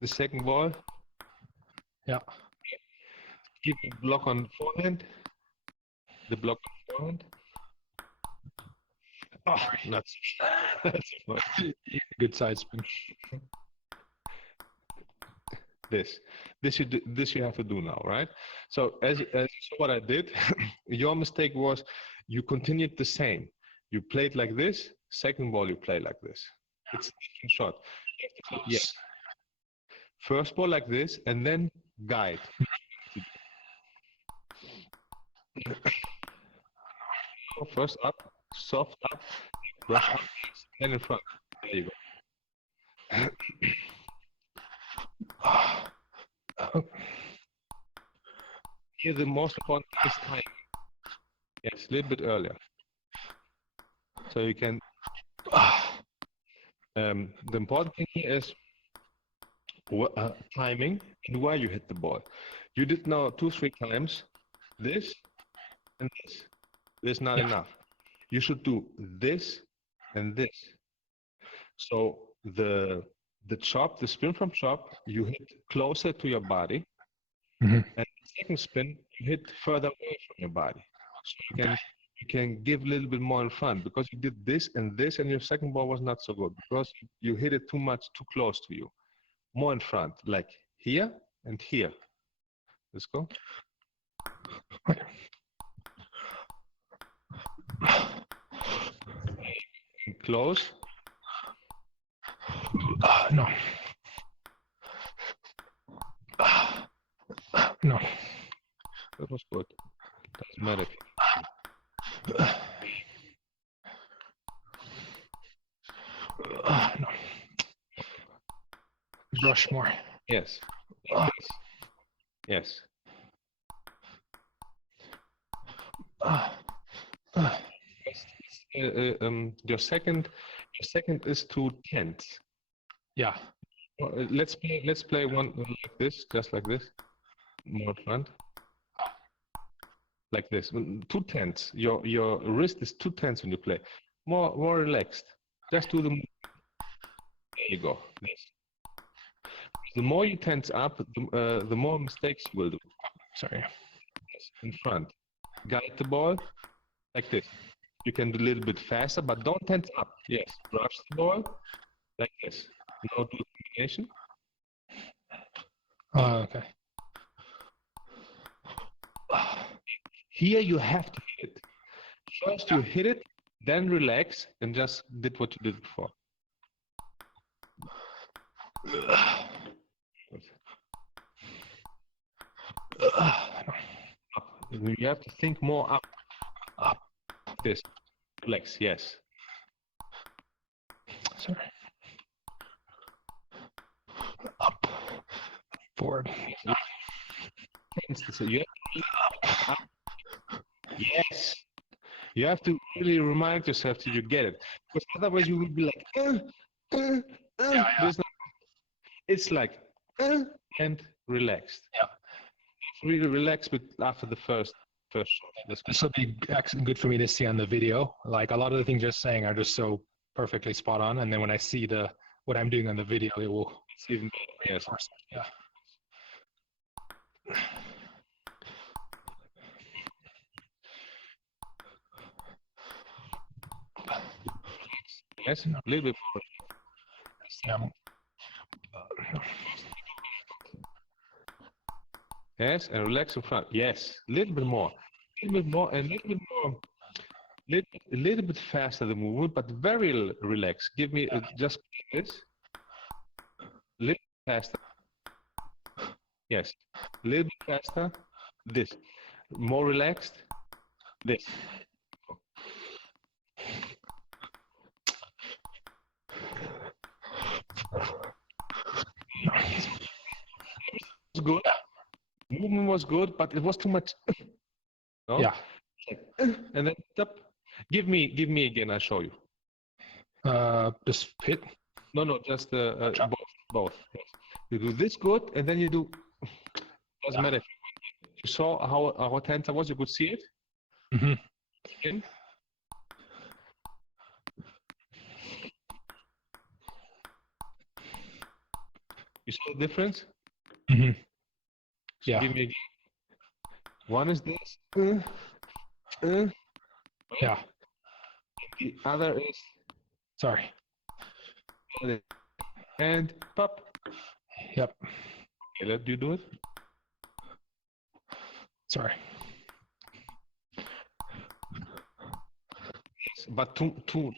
The second ball. Yeah. Give a block on forehand. The block on forehand. Oh, nuts. Good side spin. This you have to do now, right? So as you saw what I did, your mistake was you continued the same. You played like this. Second ball you play like this. It's a different shot. Yes. First ball like this, and then guide. First up, soft up, brush up, then in front. There you go. Here the most important thing is time. Yes, a little bit earlier. So you can. The important thing here is timing and where you hit the ball. You did now 2-3 times this and this. This is not enough. You should do this and this. So the chop, the spin from chop, you hit closer to your body, and the second spin you hit further away from your body. So you can give a little bit more in front, because you did this, and your second ball was not so good because you hit it too much, too close to you. More in front, like here and here. Let's go. Close. No. No. That was good. Doesn't matter if No. Brush more. yes. Like this. Yes. Your second is too tense. Yeah. Let's play one like this, just like this. More front. Like this. Too tense. Your wrist is too tense when you play. More relaxed. Just do the move. There you go. This. The more you tense up, the more mistakes you will do. Sorry. Yes, in front. Guide the ball like this. You can do a little bit faster, but don't tense up. Yes, brush the ball like this. Now do the combination. Okay. Here you have to hit it. First you hit it, then relax, and just did what you did before. You have to think more up. Up. This. Relax, yes. Sorry. Up. Forward. So you have to up. Yes. You have to really remind yourself till you get it. Because otherwise you will be like, Yeah. It's like, and relaxed. Yeah. Really relax after the first shot. This will be good for me to see on the video. Like a lot of the things you're saying are just so perfectly spot on, and then when I see what I'm doing on the video, it will. It's even better. Yes. Yeah. Yes, a little bit more. Yeah. Yes, and relax in front. Yes, a little bit more. A little bit more, and a little bit more. A little bit faster the movement, but very relaxed. Give me just this. A little bit faster. Yes, a little bit faster. This. More relaxed. This. Good. Movement was good, but it was too much. No? Yeah. And then stop. Give me again. I'll show you. Just hit. No, just both. Yes. You do this good, and then you do. Doesn't matter. You saw how tense I was. You could see it. Mm-hmm. Again. You saw the difference? Mm-hmm. So Yeah. give me again. One is this. Yeah. The other is. Sorry. And pop. Yep. Okay, let you do it. Sorry. Yes, but too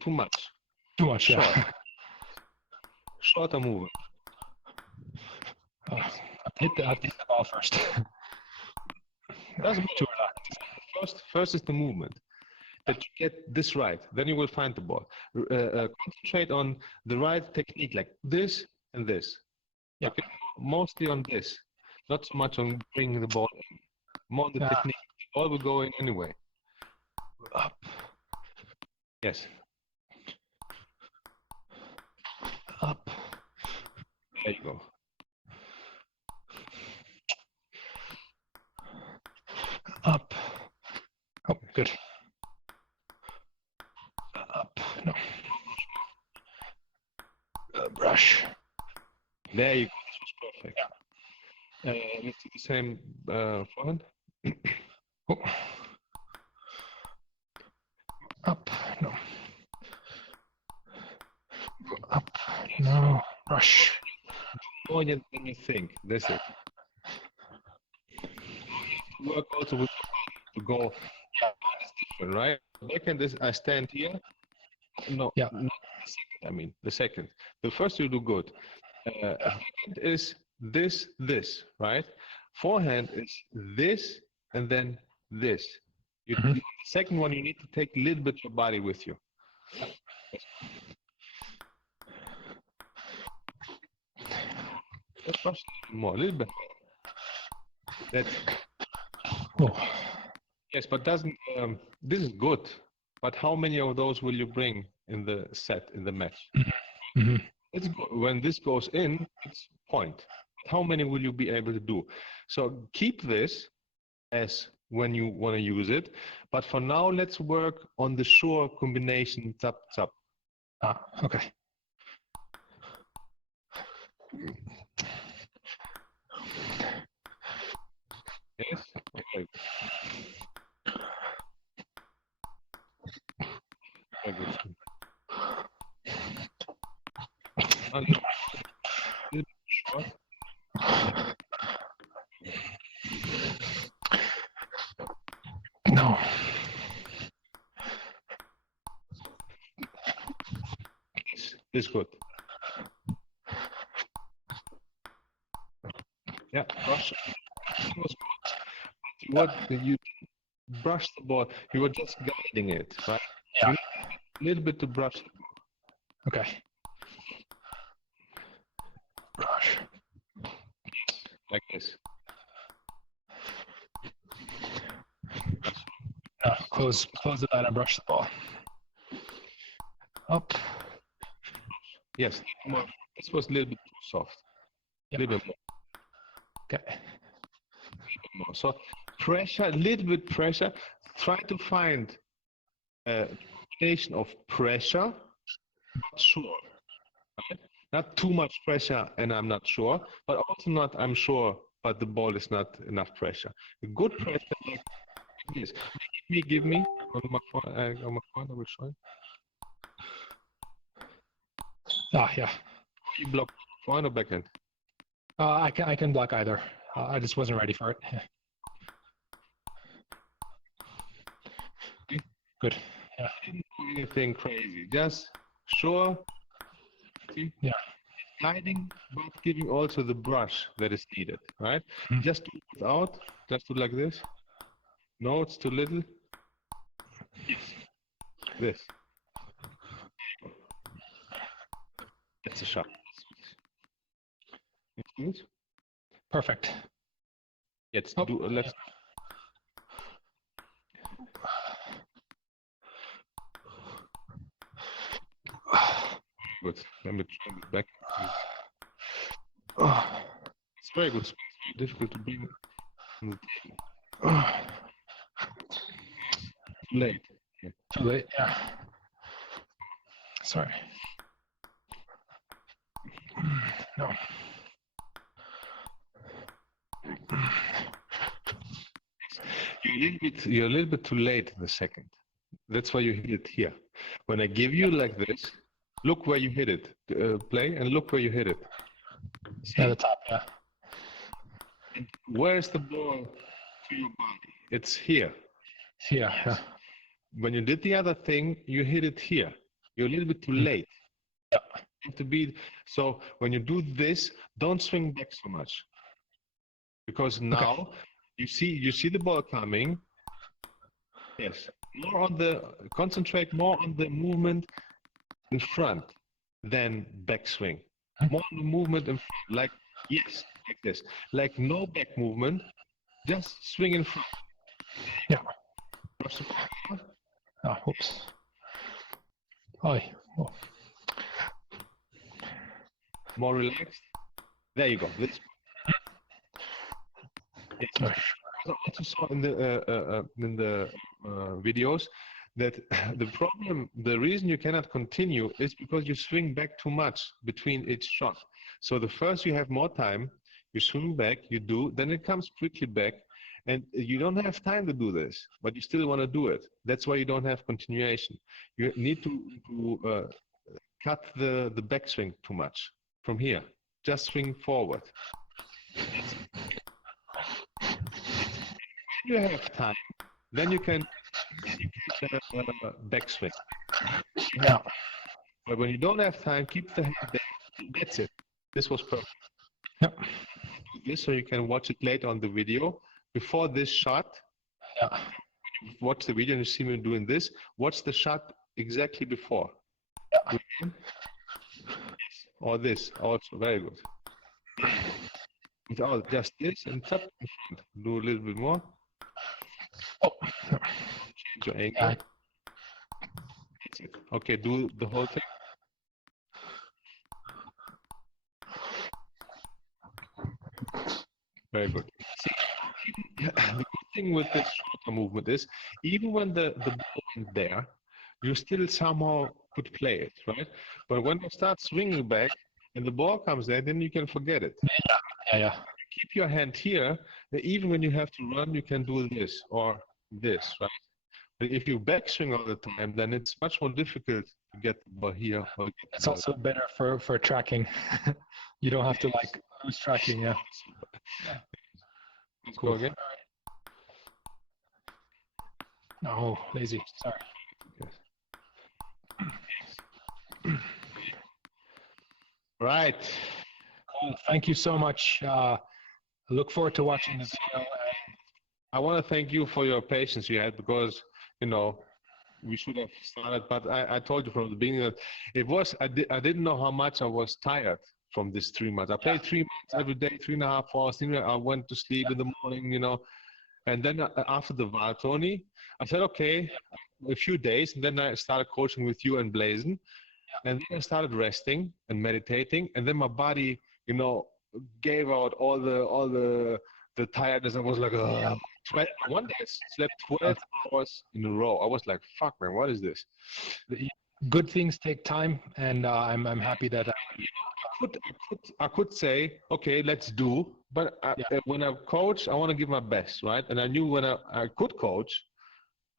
much. Too much. Short. Yeah. Shorter movement. I'll hit the ball first. Doesn't matter. First is the movement. That you get this right, then you will find the ball. Concentrate on the right technique, like this and this. Yeah. Okay? Mostly on this, not so much on bringing the ball in. More on the technique. The ball will go in anyway. Up. Yes. Up. There you go. Up. Oh, good. Up. No. Brush. There you go. This was perfect. Yeah. Let's do the same forehand. Oh. Up. No. Up. No. Brush. More than you think. That's it. Work also with to go. Yeah, it's different, right? Backhand is I stand here, No, Yeah. not the second. I mean, the second. The first you do good. Second is this, right? Forehand is this and then this. The second one, you need to take a little bit your body with you. Just brush more, a little bit. That's yes, but doesn't this is good. But how many of those will you bring in the set in the match? It's when this goes in, it's point. How many will you be able to do? So keep this as when you want to use it. But for now, let's work on the sure combination tap tap. Ah, okay. Yes. Okay. Very good. A little bit short. No. This is good. Yeah, brush. What you brush the ball? You were just guiding it, right? Yeah. You need a little bit to brush the ball. Okay. Brush. Like this. Close it out and brush the ball. Up. Yes. More. This was a little bit too soft. A little bit more. Okay. More. So pressure, a little bit pressure. Try to find a combination of pressure, but sure. Right? Not too much pressure, and I'm not sure, but also not I'm sure, but the ball is not enough pressure. A good pressure like this. Give me on my phone. I will show you. Ah, yeah. You block forehand or backhand? I can block either. I just wasn't ready for it. Good. Yeah. Didn't do anything crazy. Just sure. See? Yeah. Guiding, but giving also the brush that is needed, right? Just do it without. Just do like this. No, it's too little. Yes. This. That's a shot. Perfect. Let's do. Let's. Good. Let me try it back. It's very good. It's very difficult to bring on the table. Too late. Yeah. Too late. Yeah. Sorry. No. You're a little bit too late in the second. That's why you hit it here. When I give you like this, look where you hit it. Play and look where you hit it. Yeah, the top. Yeah. And where's the ball to your body? It's here. Yeah. Yeah. When you did the other thing, you hit it here. You're a little bit too late. Yeah. You have to be so. When you do this, don't swing back so much, because now you see the ball coming. Yes. Concentrate more on the movement in front than backswing. More on the movement in front, like this. Like no back movement, just swing in front. Yeah. Oh, oops. Oh. More relaxed. There you go. This. I also saw in the videos that the reason you cannot continue is because you swing back too much between each shot. So the first you have more time, you swing back, then it comes quickly back, and you don't have time to do this, but you still want to do it. That's why you don't have continuation. You need to cut the backswing too much from here. Just swing forward. When you have time, then you can backswing. Yeah. But when you don't have time, keep the hand there. That's it. This was perfect. Yep. Do this so you can watch it later on the video. Before this shot, Yeah. watch the video and you see me doing this. Watch the shot exactly before. Yeah. Or this also. Very good. Without just this and tap in front. Do a little bit more. Oh. Change your angle. Yeah. That's it. Okay, do the whole thing. Very good. See, the good thing with this shorter movement is, even when the ball went there, you still somehow could play it, right? But when you start swinging back and the ball comes there, then you can forget it. Yeah. Keep your hand here. Even when you have to run, you can do this or this, right? But if you backswing all the time, then it's much more difficult to get the ball here. It's also better for tracking. You don't have to like lose tracking. Yeah. Let's Cool. go again. Oh, lazy. Sorry. Right. Cool. Thank you so much. I look forward to watching the video. I want to thank you for your patience you had, because, you know, we should have started, but I told you from the beginning that it was, I didn't know how much I was tired from this 3 months. I played 3 months every day, 3.5 hours. I went to sleep in the morning, you know, and then after the Val Tony, I said, okay, a few days, and then I started coaching with you and Blazin, and then I started resting and meditating, and then my body, you know, gave out all the tiredness. I was like, one day I slept 12 hours in a row. I was like, fuck, man, what is this? Good things take time, and I'm happy that I could say, okay, let's do, but when I coach, I want to give my best, right? And I knew when I could coach,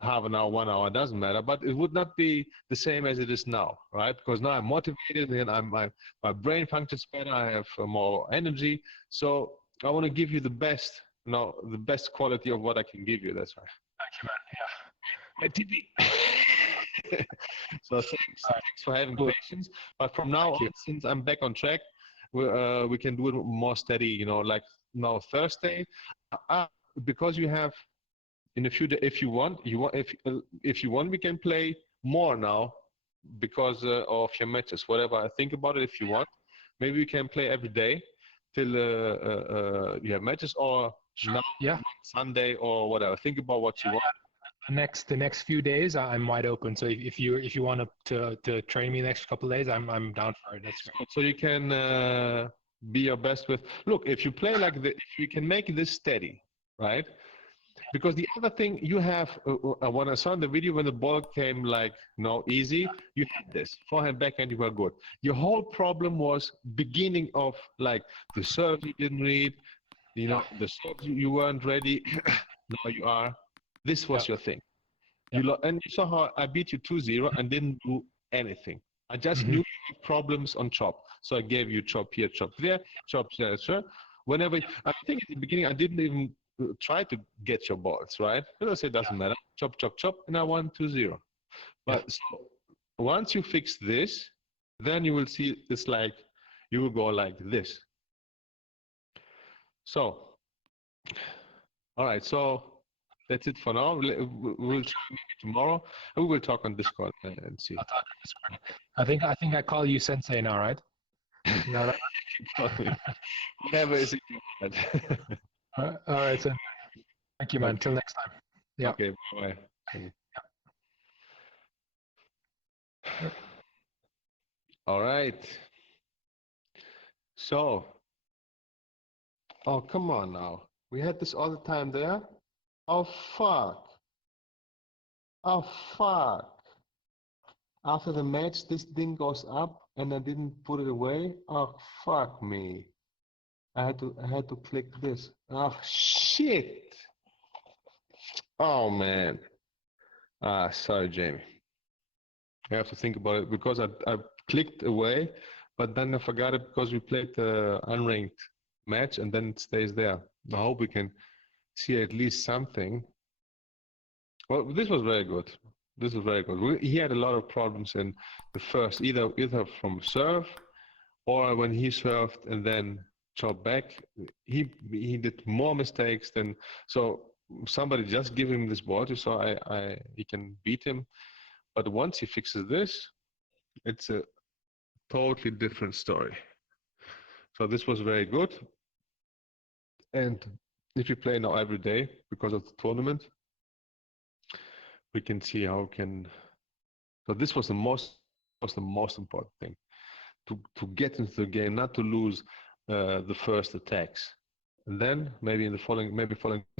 half an hour, 1 hour, doesn't matter, but it would not be the same as it is now, right? Because now I'm motivated and my brain functions better. I have more energy. So I want to give you the best, you know, the best quality of what I can give you. That's right. Thank you, man. Yeah. So thanks for having patience. But from now on, since I'm back on track, we can do it more steady. You know, like now Thursday, because you have in a few days, if you want, if you want, we can play more now because of your matches. Whatever I think about it, if you want, maybe we can play every day till you have matches, or now Sunday or whatever. Think about what you want. The next few days, I'm wide open. So if you want to train me the next couple of days, I'm down for it. That's great. So you can be your best with. Look, if you play like this, if you can make this steady, right? Because the other thing you have, when I saw in the video when the ball came like, easy, you had this forehand, backhand, you were good. Your whole problem was beginning of like the serve you didn't read, the serve you weren't ready. Now you are. This was your thing. And you saw how I beat you 2-0 and didn't do anything. I just knew you had problems on chop. So I gave you chop here, chop there, chop there, sure. Whenever, I think at the beginning I didn't even try to get your balls, right? Because I said, doesn't matter. Chop, chop, chop, and I won 2-0. But so once you fix this, then you will see it's like, you will go like this. So, all right, so that's it for now. We'll try maybe tomorrow, and we will talk on Discord and see. I'll talk on Discord. I think I call you Sensei now, right? No, Never is it. All right, so thank you, man. Until next time. Yeah. Okay, bye. All right. So, oh, come on now. We had this all the time there. Oh, fuck. Oh, fuck. After the match, this thing goes up and I didn't put it away. Oh, fuck me. I had to click this. Oh, shit. Oh, man. Sorry, Jamie. I have to think about it because I clicked away, but then I forgot it because we played the unranked match and then it stays there. I hope we can see at least something. Well, this was very good. This is very good. He had a lot of problems in the first, either from serve or when he served and then chopped back. He did more mistakes than so. Somebody just give him this ball, so he can beat him. But once he fixes this, it's a totally different story. So this was very good. And if you play now every day because of the tournament, we can see how can. So this was the most important thing to get into the game, not to lose the first attacks, and then maybe in the following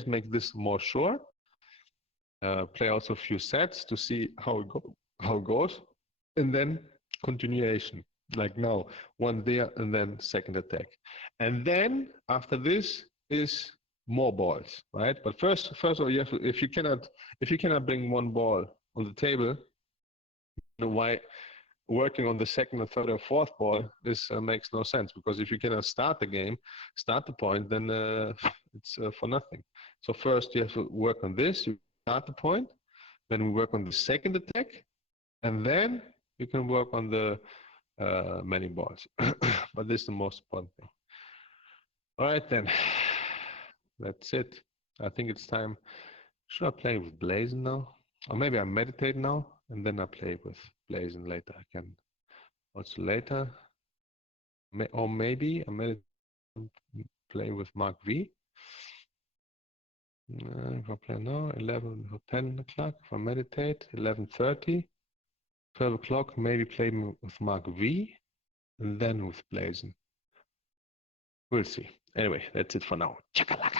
make this more sure. Play also a few sets to see how it goes, and then continuation. Like now, one there and then second attack, and then after this is more balls, right? But first of all, you have to, if you cannot bring one ball on the table, you know why working on the second or third or fourth ball, this makes no sense, because if you cannot start the game, start the point, then it's for nothing. So first you have to work on this, you start the point, then we work on the second attack, and then you can work on the many balls. But this is the most important thing. All right then, that's it. I think it's time. Should I play with Blazon now? Or maybe I meditate now, and then I play with Blazon later. I can also later, or maybe I play with Mark V. If I play now, 11 or 10 o'clock. If I meditate, 11:30, 12 o'clock, maybe play with Mark V, and then with Blazon. We'll see. Anyway, that's it for now. Chakalaka.